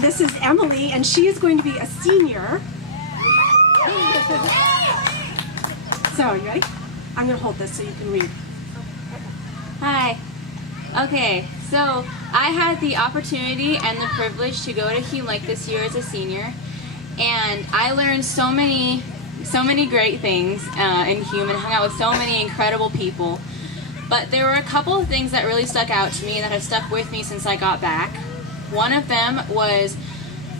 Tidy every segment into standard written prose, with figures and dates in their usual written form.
And this is Emily, and she is going to be a senior. So, you ready? I'm going to hold this so you can read. Hi. Okay, so I had the opportunity and the privilege to go to Hume Lake this year as a senior, and I learned so many great things in Hume and hung out with so many incredible people. But there were a couple of things that really stuck out to me and that have stuck with me since I got back. One of them was,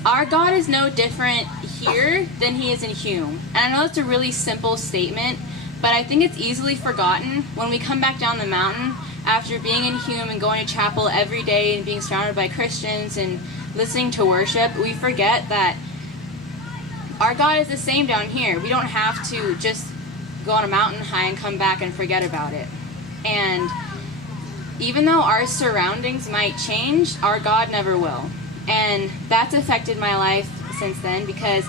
our God is no different here than he is in Hume. And I know it's a really simple statement, but I think it's easily forgotten when we come back down the mountain after being in Hume and going to chapel every day and being surrounded by Christians and listening to worship. We forget that our God is the same down here. We don't have to just go on a mountain high and come back and forget about it. And even though our surroundings might change, our God never will. And that's affected my life since then, because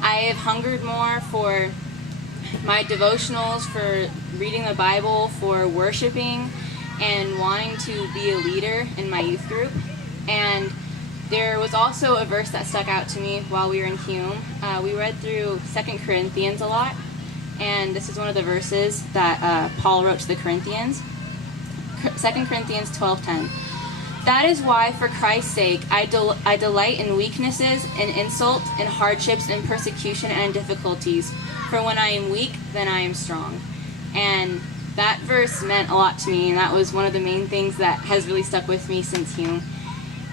I have hungered more for my devotionals, for reading the Bible, for worshiping, and wanting to be a leader in my youth group. And there was also a verse that stuck out to me while we were in Hume. We read through 2 Corinthians a lot, and this is one of the verses that Paul wrote to the Corinthians. 2 Corinthians 12:10. That is why, for Christ's sake, I delight in weaknesses, in insults, in hardships, in persecution, and in difficulties. For when I am weak, then I am strong. And that verse meant a lot to me, and that was one of the main things that has really stuck with me since Hume.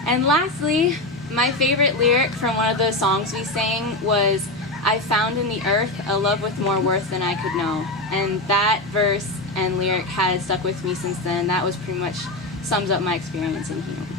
And lastly, my favorite lyric from one of those songs we sang was, I found in the earth a love with more worth than I could know. And that verse and lyric has stuck with me since then. That was pretty much sums up my experience in Hume.